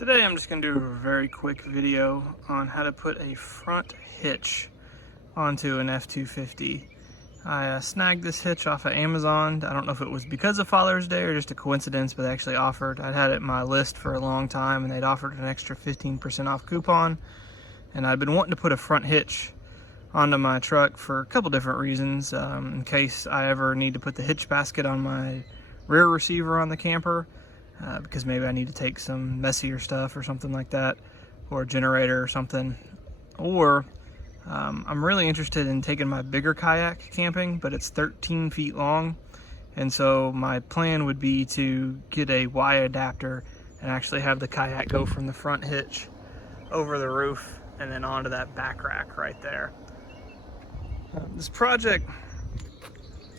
Today I'm just going to do a very quick video on how to put a front hitch onto an F250. I snagged this hitch off of Amazon. I don't know if it was because of Father's Day or just a coincidence, but they actually offered. I'd had it in my list for a long time and they'd offered an extra 15% off coupon. And I'd been wanting to put a front hitch onto my truck for a couple different reasons. In case I ever need to put the hitch basket on my rear receiver on the camper. Because maybe I need to take some messier stuff or something like that, or a generator or something. Or I'm really interested in taking my bigger kayak camping, but it's 13 feet long. And so my plan would be to get a Y adapter and actually have the kayak go from the front hitch over the roof and then onto that back rack right there. This project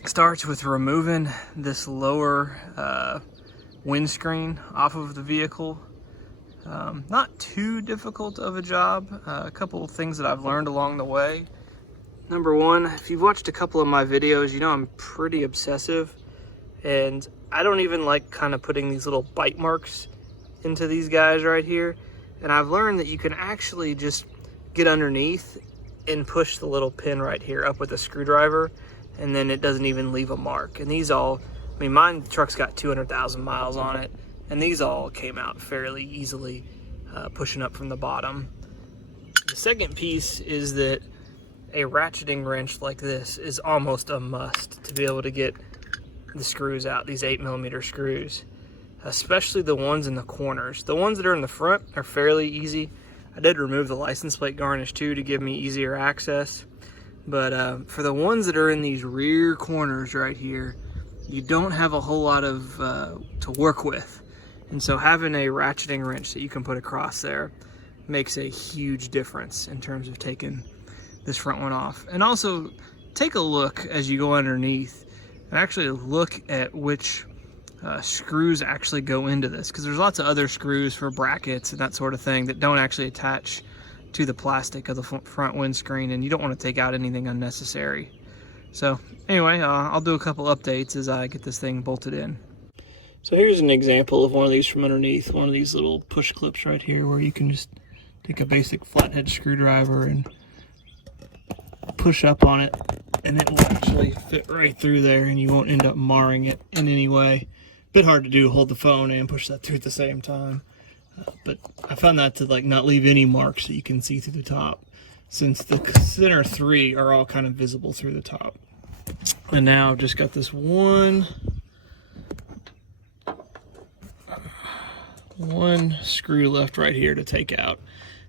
starts with removing this lower windscreen off of the vehicle. Not too difficult of a job. A couple of things that I've learned along the way. Number one, if you've watched a couple of my videos, you know I'm pretty obsessive, and I don't even like kind of putting these little bite marks into these guys right here. And I've learned that you can actually just get underneath and push the little pin right here up with a screwdriver, and then it doesn't even leave a mark. And these all, I mean, mine truck's got 200,000 miles on it, and these all came out fairly easily, pushing up from the bottom. The second piece is that a ratcheting wrench like this is almost a must to be able to get the screws out, these 8mm screws, especially the ones in the corners. The ones that are in the front are fairly easy. I did remove the license plate garnish too to give me easier access, but for the ones that are in these rear corners right here, you don't have a whole lot of to work with. And so having a ratcheting wrench that you can put across there makes a huge difference in terms of taking this front one off. And also take a look as you go underneath and actually look at which screws actually go into this, because there's lots of other screws for brackets and that sort of thing that don't actually attach to the plastic of the front windscreen, and you don't want to take out anything unnecessary. So anyway, I'll do a couple updates as I get this thing bolted in. So here's an example of one of these from underneath, one of these little push clips right here where you can just take a basic flathead screwdriver and push up on it, and it will actually fit right through there and you won't end up marring it in any way. Bit hard to do, hold the phone and push that through at the same time. But I found that to not leave any marks that you can see through the top, since the center three are all kind of visible through the top. And now I've just got this one screw left right here to take out.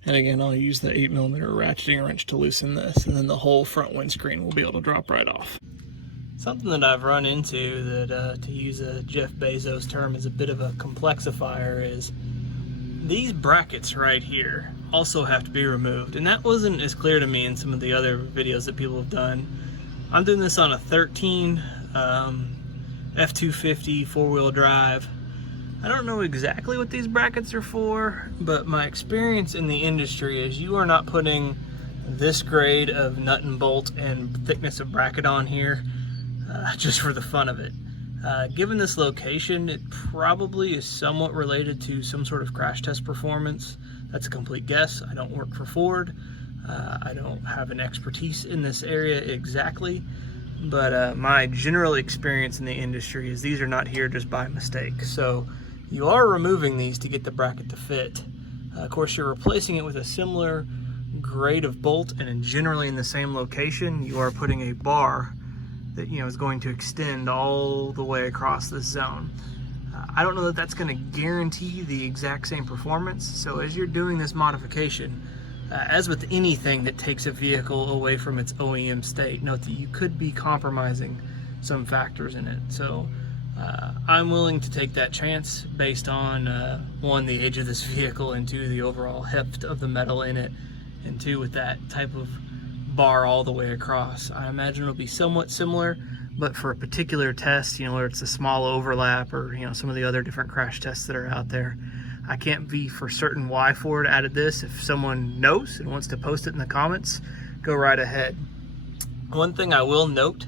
And again, I'll use the 8mm ratcheting wrench to loosen this, and then the whole front windscreen will be able to drop right off. Something that I've run into that, to use a Jeff Bezos term, is a bit of a complexifier is these brackets right here also have to be removed. And that wasn't as clear to me in some of the other videos that people have done. I'm doing this on a 13 F250 four-wheel drive. I don't know exactly what these brackets are for, but my experience in the industry is you are not putting this grade of nut and bolt and thickness of bracket on here just for the fun of it. Given this location, it probably is somewhat related to some sort of crash test performance. That's a complete guess. I don't work for Ford. I don't have an expertise in this area exactly, but my general experience in the industry is these are not here just by mistake. So you are removing these to get the bracket to fit. Of course, you're replacing it with a similar grade of bolt, and generally in the same location, you are putting a bar that is going to extend all the way across this zone. I don't know that that's going to guarantee the exact same performance. So as you're doing this modification, as with anything that takes a vehicle away from its OEM state, note that you could be compromising some factors in it. So I'm willing to take that chance based on one, the age of this vehicle, and two, the overall heft of the metal in it, and two, with that type of bar all the way across. I imagine it'll be somewhat similar, but for a particular test, where it's a small overlap or some of the other different crash tests that are out there, I can't be for certain why Ford added this. If someone knows and wants to post it in the comments, go right ahead. One thing I will note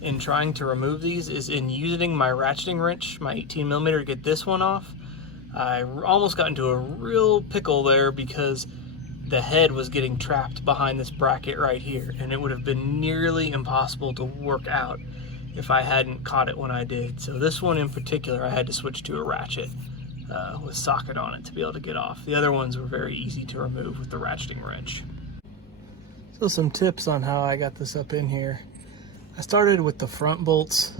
in trying to remove these is in using my ratcheting wrench, my 18mm, to get this one off, I almost got into a real pickle there because the head was getting trapped behind this bracket right here, and it would have been nearly impossible to work out if I hadn't caught it when I did. So this one in particular, I had to switch to a ratchet with socket on it to be able to get off. The other ones were very easy to remove with the ratcheting wrench. So some tips on how I got this up in here. I started with the front bolts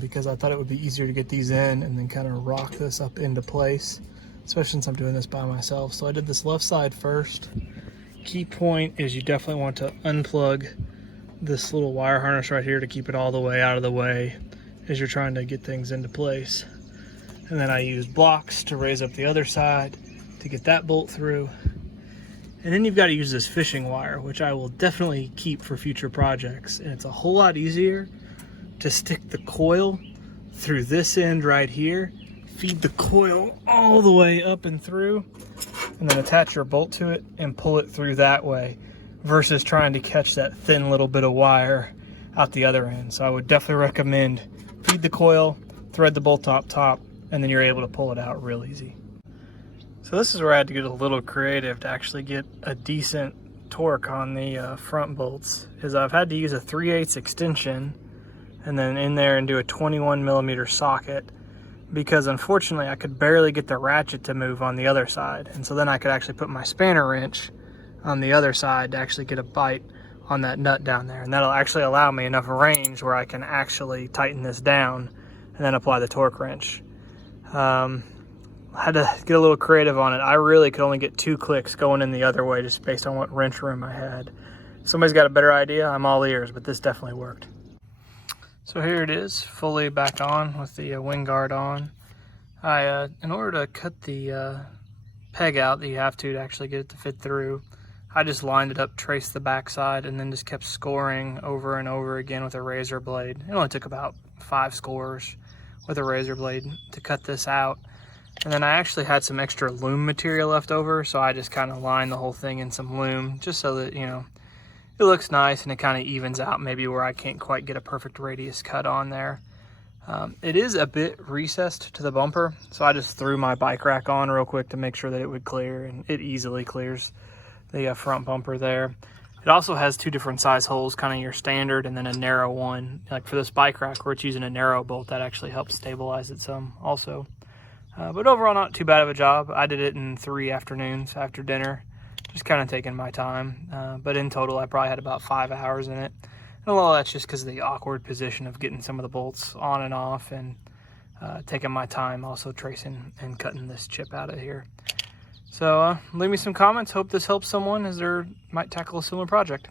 because I thought it would be easier to get these in and then kind of rock this up into place, especially since I'm doing this by myself. So I did this left side first. Key point is you definitely want to unplug this little wire harness right here to keep it all the way out of the way as you're trying to get things into place. And then I used blocks to raise up the other side to get that bolt through. And then you've got to use this fishing wire, which I will definitely keep for future projects. And it's a whole lot easier to stick the coil through this end right here, feed the coil all the way up and through, and then attach your bolt to it and pull it through that way, versus trying to catch that thin little bit of wire out the other end. So I would definitely recommend feed the coil, thread the bolt up top, and then you're able to pull it out real easy. So this is where I had to get a little creative to actually get a decent torque on the front bolts, is I've had to use a 3/8 extension and then in there and do a 21mm socket, because unfortunately I could barely get the ratchet to move on the other side. And so then I could actually put my spanner wrench on the other side to actually get a bite on that nut down there. And that'll actually allow me enough range where I can actually tighten this down and then apply the torque wrench. I had to get a little creative on it. I really could only get 2 clicks going in the other way just based on what wrench room I had. If somebody's got a better idea, I'm all ears, but this definitely worked. So here it is, fully back on with the wing guard on. In order to cut the peg out that you have to actually get it to fit through, I just lined it up, traced the backside, and then just kept scoring over and over again with a razor blade. It only took about 5 scores with a razor blade to cut this out. And then I actually had some extra loom material left over, so I just kind of lined the whole thing in some loom just so that, you know, it looks nice and it kind of evens out maybe where I can't quite get a perfect radius cut on there. It is a bit recessed to the bumper, so I just threw my bike rack on real quick to make sure that it would clear, and it easily clears the front bumper there. It also has 2 different size holes, kind of your standard and then a narrow one. Like for this bike rack where it's using a narrow bolt, that actually helps stabilize it some also. But overall, not too bad of a job. I did it in 3 afternoons after dinner, just kind of taking my time. But in total, I probably had about 5 hours in it. And a lot of that's just because of the awkward position of getting some of the bolts on and off, and taking my time also tracing and cutting this chip out of here. So leave me some comments. Hope this helps someone as they might tackle a similar project.